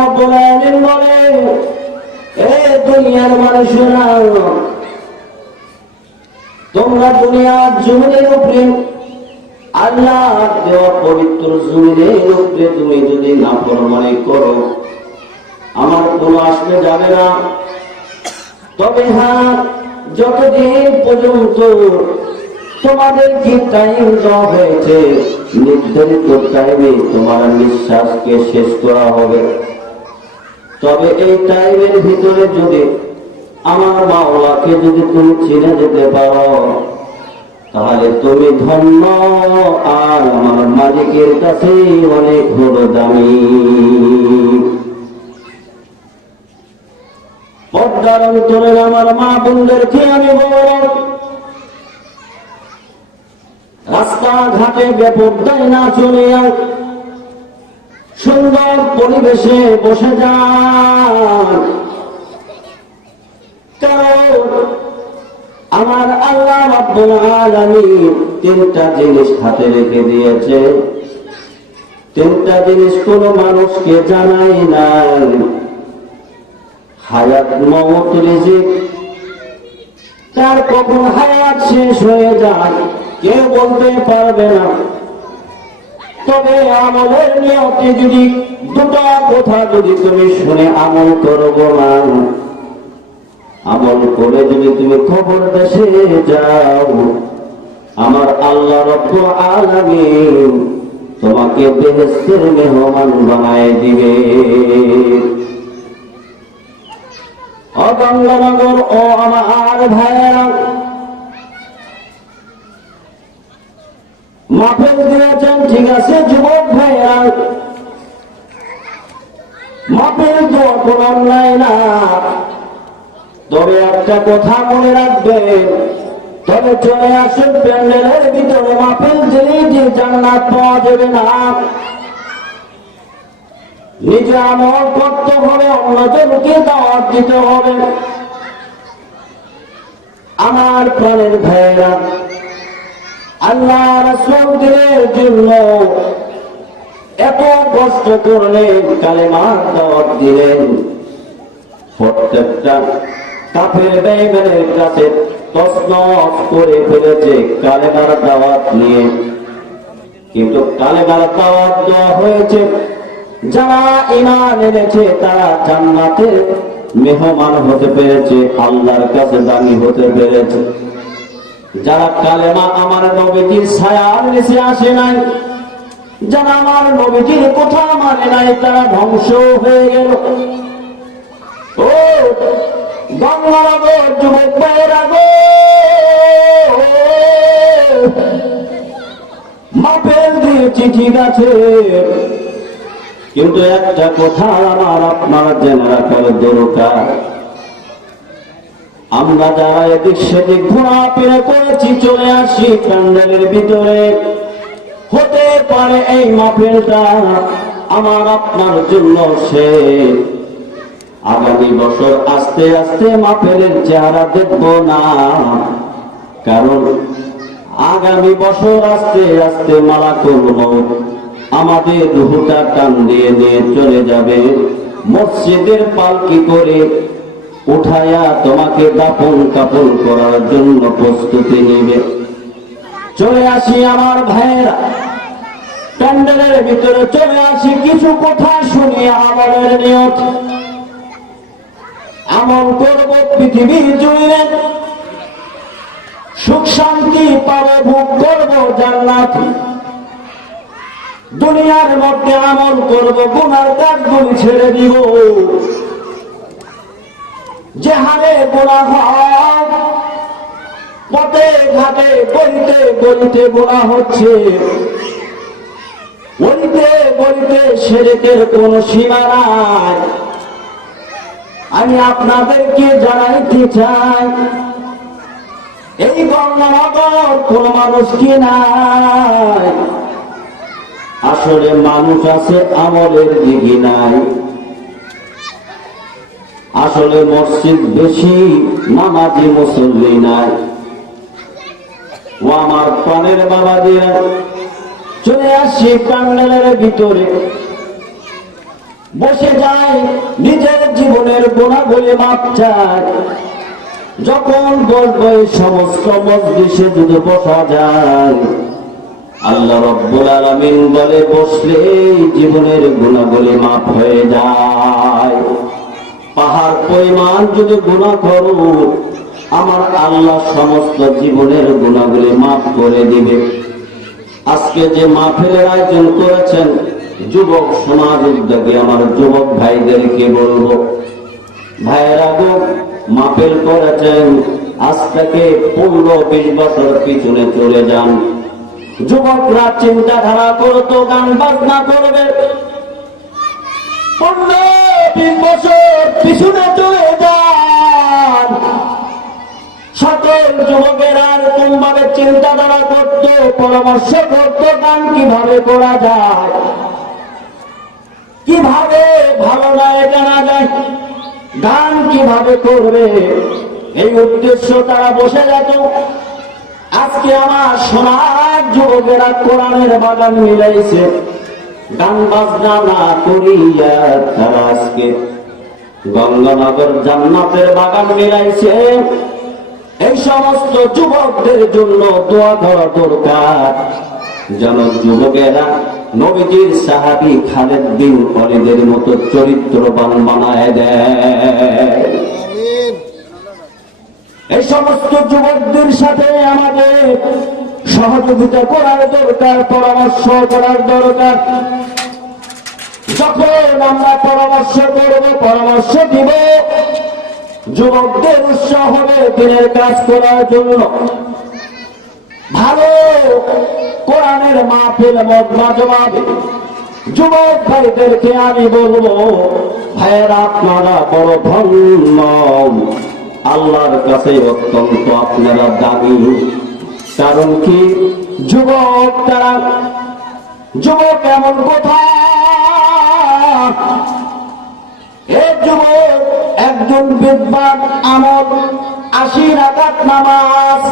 রব্বুল আলামিন বলে, এ দুনিয়ার মানুষেরা তোমরা দুনিয়ার জমিনের উপরে আল্লাহ দেওয়া পবিত্র জমিনের উপরে তুমি যদি নাফরমানি করো, আমার কোনো আসলে যাবে না। তবে হ্যাঁ যতদিন পর্যন্ত তোমাদের কি টাইম দেওয়া হয়েছে, নির্ধারিত টাইমে তোমার নিঃশ্বাসকে শেষ করা হবে। তবে এই টাইমের ভিতরে যদি আমার মাওলাকে যদি তুমি চিনে যেতে পারো, তাহলে তুমি ধন্য আর আমার মালিকের কাছে অনেক বড় দামি। পদ্মার অন্তরের আমার মা বোনদেরকে আমি বললাম রাস্তাঘাটে বেপরদায় না চলে সুন্দর পরিবেশে বসে যান। আমার আল্লাহ রাব্বুল আলামিন তিনটা জিনিস হাতে রেখে দিয়েছে। তিনটা জিনিস কোন মানুষকে জানাই নাই। হায়াত মমত রিজিক। তার কখন হায়াত শেষ হয়ে যায়। কেউ বলতে পারবে না। তবে আমলের নিয়তে যদি দুটো কথা যদি তুমি শুনে আমল করব না আমল করে যদি তুমি খবর দেশে যাও, আমার আল্লাহ রব্ব আলামিন তোমাকে বেহেস্তের মেহমান বানায় দিবে। অগঙ্গনগর ও আমার ভাইয়েরা ঠিক আছে যুবক ভাইয়েরা। মাফেল দেওয়া কোন অন্যায় না। তবে একটা কথা মনে রাখবেন, তবে চলে আসুন প্যান্ডেলের ভিতরে দিলেই যে জান্নাত পাওয়া যাবে না। নিজে আমল করতে হবে অন্যজনকে দাওয়াত দিতে হবে। আমার প্রাণের ভাইয়েরা আল্লাহ রসুল দিনের জন্য এত কষ্ট করলেন, কালেমার দাওয়াত দিলেন। প্রত্যেকটা কাফের বেঈমানের কাছে তসনস করে ফেলেছে কালেমার দাওয়াত নিয়ে। কিন্তু কালেমার দাওয়াত দেওয়া হয়েছে। যারা ইমান এনেছে, তারা জান্নাতের মেহমান হতে পেরেছে, আল্লাহর কাছে দামি হতে পেরেছে। যারা কালেমা আমার নবীজির ছায়ার নিচে আসে নাই, যারা আমার নবীজির কথা মানে নাই, তারা ধ্বংস হয়ে গেল। ও, গঙ্গার যুবক ভাইয়েরা গো মাপেল দিয়েছি ঠিক আছে কিন্তু একটা কথা আমার আপনার জেনে রাখার দরকার। আমরা যারা এদিক সেদিক ঘোরাফেরা করেছি, চলে আসি প্যান্ডেলের ভিতরে। হতে পারে এই মাপেলটা আমার আপনার জন্য সে আগামী বছর আস্তে আস্তে মাপেলের চেহারা দেখব না। কারণ আগামী বছর আস্তে আস্তে মালা করব। আমাদের রুহুটা টান দিয়ে নিয়ে চলে যাবে। মসজিদের পালকি করে উঠায়া তোমাকে দাপন কাপন করার জন্য প্রস্তুতি নেবে। চলে আসি আমার ভাইয়েরা। প্যান্ডেলের ভিতরে চলে আসি। কিছু কথা শুনি আমলের নিয়ত। আমল করব পৃথিবী জুড়ে। সুখ শান্তি পাবে, ভোগ করব জান্নাত। দুনিয়ার মধ্যে আমল করব, গুনার কাজগুলি ছেড়ে দিব। যে হারে গোনা হয়, পথে ঘাটে গলিতে গলিতে গোনা হচ্ছে। গলিতে গলিতে সেরেকের কোন সীমা নাই। আমি আপনাদেরকে জানাইতে চাই, এই গঙ্গানগর কোন মানুষ কি নাই? আসলে মানুষ আছে আমলের দিকে নাই। আসলে মসজিদ বেশি নামাজি মুসল্লি নাই। ও আমার পানের বাবা দিয়া চলে আসছি প্যান্ডেলের ভিতরে। বসে যায় নিজের জীবনের গুণাগুলি মাপ চায় যখন এই সমস্ত মজলিসে যদি বসা যায়, আল্লাহ রব্বুল আলামিন বলে বসলে জীবনের গুণাগুলি মাফ হয়ে যায়। পাহাড় পরিমাণ যদি গুণা করো, আমার আল্লাহ সমস্ত জীবনের গুণাগুলি মাফ করে দিবে। আজকে যে মাহফিলের আয়োজন করেছেন যুবক সমাজ উদ্যোগে, আমার যুবক ভাইদেরকে বলব, ভাইয়েরা গো, মাহফিল করেছেন, আজ থেকে পনেরো বিশ বছর পিছনে চলে যান। যুবকরা চিন্তাধারা করতো, গান বাজনা করবে। পনেরো বিশ বছর পিছনে চলে যান। সকল চিন্তাধারা পরামর্শ গান কীভাবে করা যায়? কীভাবে ভালো গায়ে জানা যায়? গান কীভাবে করবে? এই উদ্দেশ্য তারা বসে যেত। আজকে আমার সোনার যুবকেরা কোরআনের বাগান মিলাইছে। গান বাজনা না করিয়া আজকে গঙ্গানগর জান্নাতের বাগান মিলাইছে। এই সমস্ত যুবকদের জন্য দোয়া করা দরকার। যেন যুবকেরা নবীজির সাহাবি খালেদ বিন অলিদের মতো চরিত্রবান বানায় দেয়। এই সমস্ত যুবকদের সাথে আমাদের সহযোগিতা করার দরকার, পরামর্শ করার দরকার। যখন আমরা পরামর্শ করব, পরামর্শ দিব। যুবকদের উৎসাহ হবে দিনের কাজ করার জন্য। ভালো কোরআনের মাহফিল মজমা জমাবে। যুবক ভাইদেরকে আমি বলব, ভাইয়েরা, আপনারা বড় ধন্য। আল্লাহর কাছে অত্যন্ত আপনারা দামি কারণ কি? যুবক, তারা যুবক এমন কোথায়? একজন বিদ্বান আমল আশি নামাজ,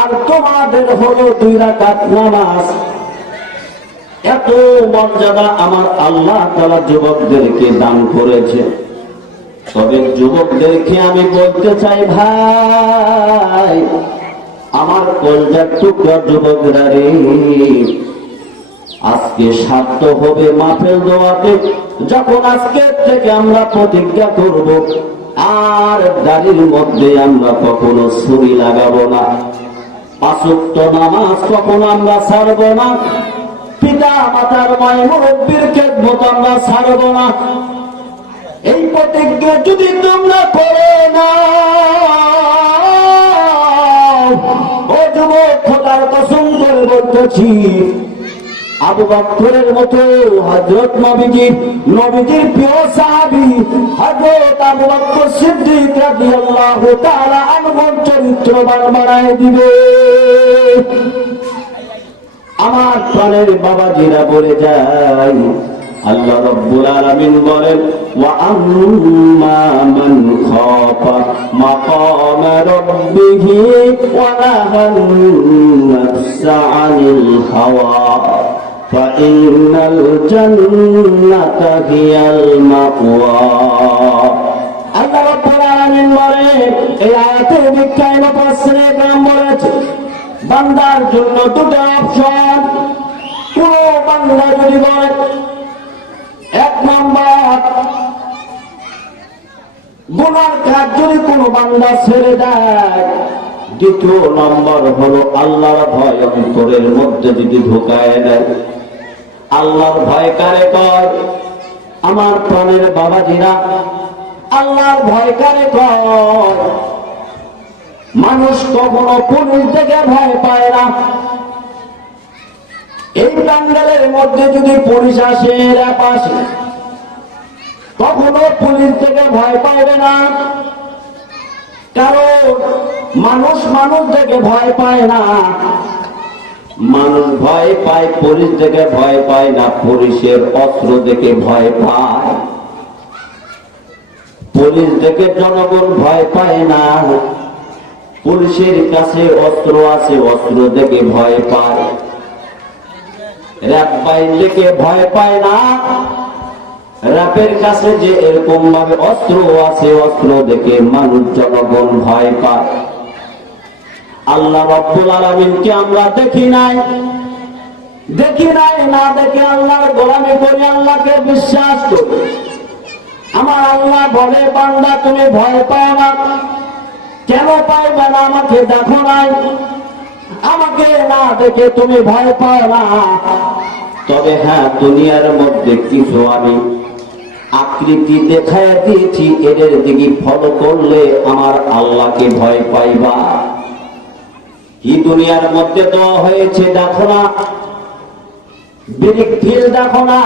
আর তোমাদের হলো দুই নামাজ। এত মর্যাদা আমার আল্লাহ যুবকদেরকে দান করেছে তবে যুবকদেরকে আমি বলতে চাই, ভাই, আমার কলজার টুকরা যুবকরা রে আজকে সাধ্য হবে মাফেল দেওয়াতে যখন আজকে থেকে আমরা প্রতিজ্ঞা করব, আর গাড়ির মধ্যে আমরা কখনো ছুরি লাগাবো না। পাঁচক্ত নামাজ কখনো আমরা ছাড়বো না। পিতা, মাতার মায় মুরব্বীর খেদমত আমরা ছাড়বো না। এই প্রতিজ্ঞা যদি তোমরা করে না ও যুবক, খোদার কসম করে বলতেছি আবু বকরের মতো হযরত নবীজি, নবীজির প্রিয় সাহাবী হযরত আবু বকর সিদ্দিক রাদিয়াল্লাহু তাআলা আনহু চরিত্রবান বানায় দিবে। আমার প্রাণের বাবাজিরা বলে যায়, আল্লাহ রব্বুল আলামিন বলেন, ওয়া আম্মা মান খাফা মাকাম রাব্বিহি ওয়া নাহান নাফসা আনিল হাওয়া। فإن الجنة هي المأوى আল্লাহ রাব্বুল আলামিন বলেন এই আয়াতের বিজ্ঞান মুফাসসিরে کرام বলেছে বান্দার জন্য দুটো অপশন কোন বান্দা যদি বলে এক নম্বর গুনার কাজ যদি কোনো বান্দা ছেড়ে দেয় দ্বিতীয় নম্বর হলো আল্লাহর ভয় অন্তরের মধ্যে যদি ঢুকায় দেয় আল্লাহর ভয় কারে কয় আমার প্রাণের বাবাজিরা, আল্লাহর ভয় কারে কয় মানুষ কখনো পুলিশ থেকে ভয় পায় না। এই টাঙ্গালের মধ্যে যদি পুলিশ আসে এরা পাশে কখনো পুলিশ থেকে ভয় পাইবে না। কারণ মানুষ মানুষ থেকে ভয় পায় না। মানুষ ভয় পায়, পুলিশ দেখে ভয় পায় না, পুলিশের অস্ত্র দেখে ভয় পায়। পুলিশ দেখে জনগণ ভয় পায় না, পুলিশের কাছে অস্ত্র আছে, অস্ত্র দেখে ভয় পায়। র্যাব বাইন দেখে ভয় পায় না রাপের কাছে যে এরকম ভাবে অস্ত্র আছে, অস্ত্র দেখে মানুষ জনগণ ভয় পায়। আল্লাহ রব্বুল আলমিনকে আমরা দেখি নাই? দেখি নাই, না দেখে আল্লাহর গোলামি করি আল্লাহকে বিশ্বাস করি। আমার আল্লাহ বলে, বান্দা, তুমি ভয় পায় না। কেন পাইবে না আমাকে দেখো নাই? আমাকে না দেখে তুমি ভয় পাও না। তবে হ্যাঁ দুনিয়ার মধ্যে কিছু আমি আকৃতি দেখায় দিয়েছি, এদের দিকে ফলো করলে আমার আল্লাহকে ভয় পাইবা। কি দুনিয়ার মধ্যে দেওয়া হয়েছে দেখো না। দেখো না।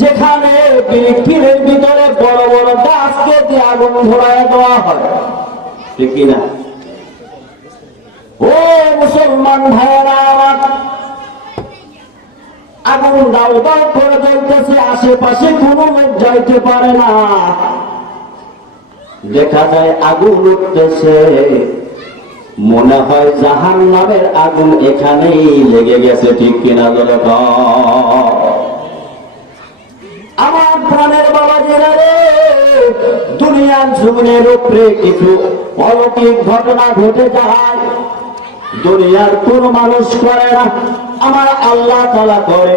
যেখানে ভিতরে বড় বড় গাছকে দিয়ে আগুন ধরায় দেওয়া হয়। ঠিক না ও মুসলমান ভাইয়েরা আগুন দাও দাও করে জ্বলতেছে, আশেপাশে কোনো লোক যাইতে পারে না। দেখা যায় আগুন উঠতেছে। মনে হয় জাহান নামের আগুন এখানেই লেগে গেছে, ঠিক কিনা ধরে আমার প্রাণের বাবা রে দুনিয়ার জীবনের উপরে কিছু অলৌকিক ঘটনা ঘটে যায়। দুনিয়ার কোন মানুষ করে না, আমার আল্লাহ তালা করে।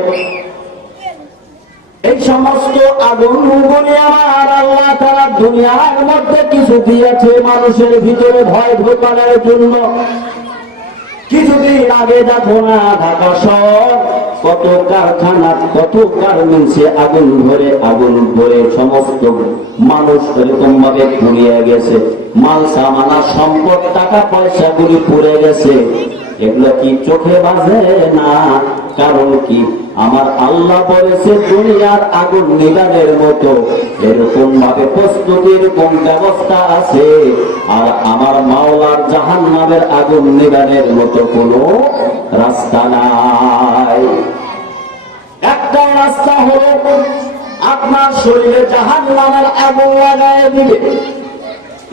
এই সমস্ত আগুন গুলি আমার আল্লাহ তারা দুনিয়ার মধ্যে কিছু দিয়েছে মানুষের ভিতরে ভয় ঢোকানোর জন্য। কিছুদিন আগে দেখো না, ঢাকা শহর, কত কারখানা, কত গার্মেন্টসে আগুন ধরে আগুন ধরে সমস্ত মানুষ এরকম ভাবে পুড়িয়ে গেছে। মাল, সামানা সম্পদ, টাকা পয়সা গুলি পুড়ে গেছে। এগুলো কি চোখে বাজে না? কারণ কি? আমার আল্লাহ বলেছে, দুনিয়ার আগুন নিদানের মতো। এরকম ভাবে প্রস্তুতির কোন ব্যবস্থা আছে। আর আমার মাওলার জাহান নামের আগুন নিদানের মতো কোনো রাস্তা নাই। একটা রাস্তা হলো আপনার শরীরে জাহান নামের আগুন লাগাই দিবে।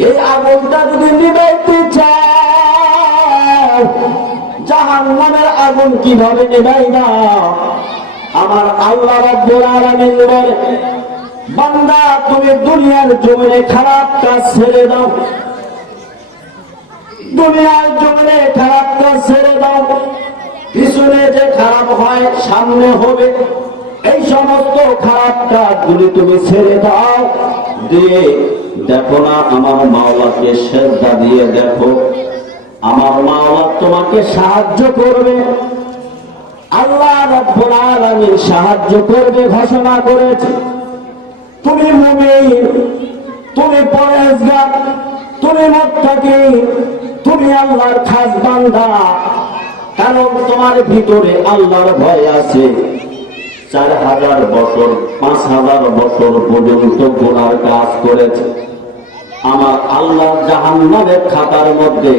এই আগুনটা যদি নিবাইতে চাও জাহান নামের আগুন কীভাবে নিবাই না আমার আল্লাহ বান্দা, তুমি দুনিয়ার জমিনে খারাপ কাজ ছেড়ে দাও। দুনিয়ার জমিনে খারাপ কাজ ছেড়ে দাও। পিছনে যে খারাপ হয়, সামনে হবে। এই সমস্ত খারাপ কাজগুলি তুমি ছেড়ে দাও। দিয়ে দেখো না, আমার মাওলাকে শ্রদ্ধা দিয়ে দেখো। আমার মাওলা তোমাকে সাহায্য করবে। আল্লাহ রব্বুল আলামিন সাহায্য করবে, ঘোষণা করেছে। তুমি মুমিন, তুমি পরেজগার তুমি মুত্তাকি, তুমি আল্লাহর খাস বান্দা। কারণ তোমার ভিতরে আল্লাহর ভয় আছে। চার হাজার বছর, পাঁচ হাজার বছর পর্যন্ত গোনার কাজ করেছে। আমার আল্লাহ জাহান্নামের খাতার মধ্যে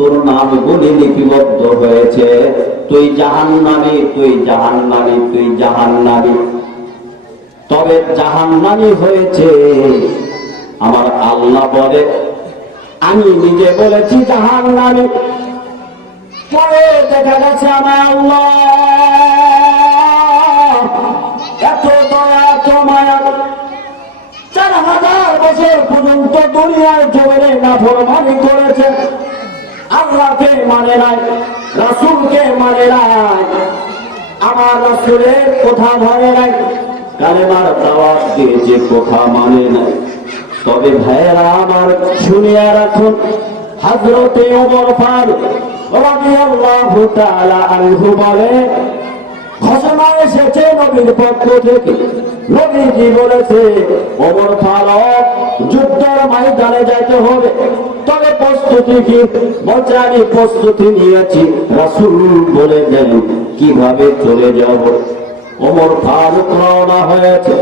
তোর নামগুলি লিপিবদ্ধ হয়েছে। তুই জাহান্নামি তুই জাহান্নামি তুই জাহান্নামি। তবে জাহান্নামি হয়েছে, আমার আল্লাহ বলে, আমি নিজে বলেছি জাহান্নামি। পরে দেখা গেছে আমার আল্লাহ। এত দয়া, এত মায়া। চার হাজার বছর পর্যন্ত দুনিয়ার জমিনে নাফরমানি করেছে। আল্লাহকে মানে নাই, রাসুলকে মানে নাই। আমার রাসুলের কথা মানে নাই, কালেমার দাওয়াত দিয়েছে কথা মানে নাই। তবে ভাইয়েরা আমার শুনিয়া রাখুন, হাজরতে ওমর ফারুক রাদিয়াল্লাহু তাআলা আনহু বলে ঘোষণা এসেছে নবীর পক্ষ থেকে। নবীজি বলেছে, ওমর ফারুক যুদ্ধের ময়দানে যাইতে হবে। তবে প্রস্তুতি কি আমি প্রস্তুতি নিয়েছি। রাসুল বলে দেন কীভাবে চলে যাব? ওমর ফারুক রওনা হয়েছে।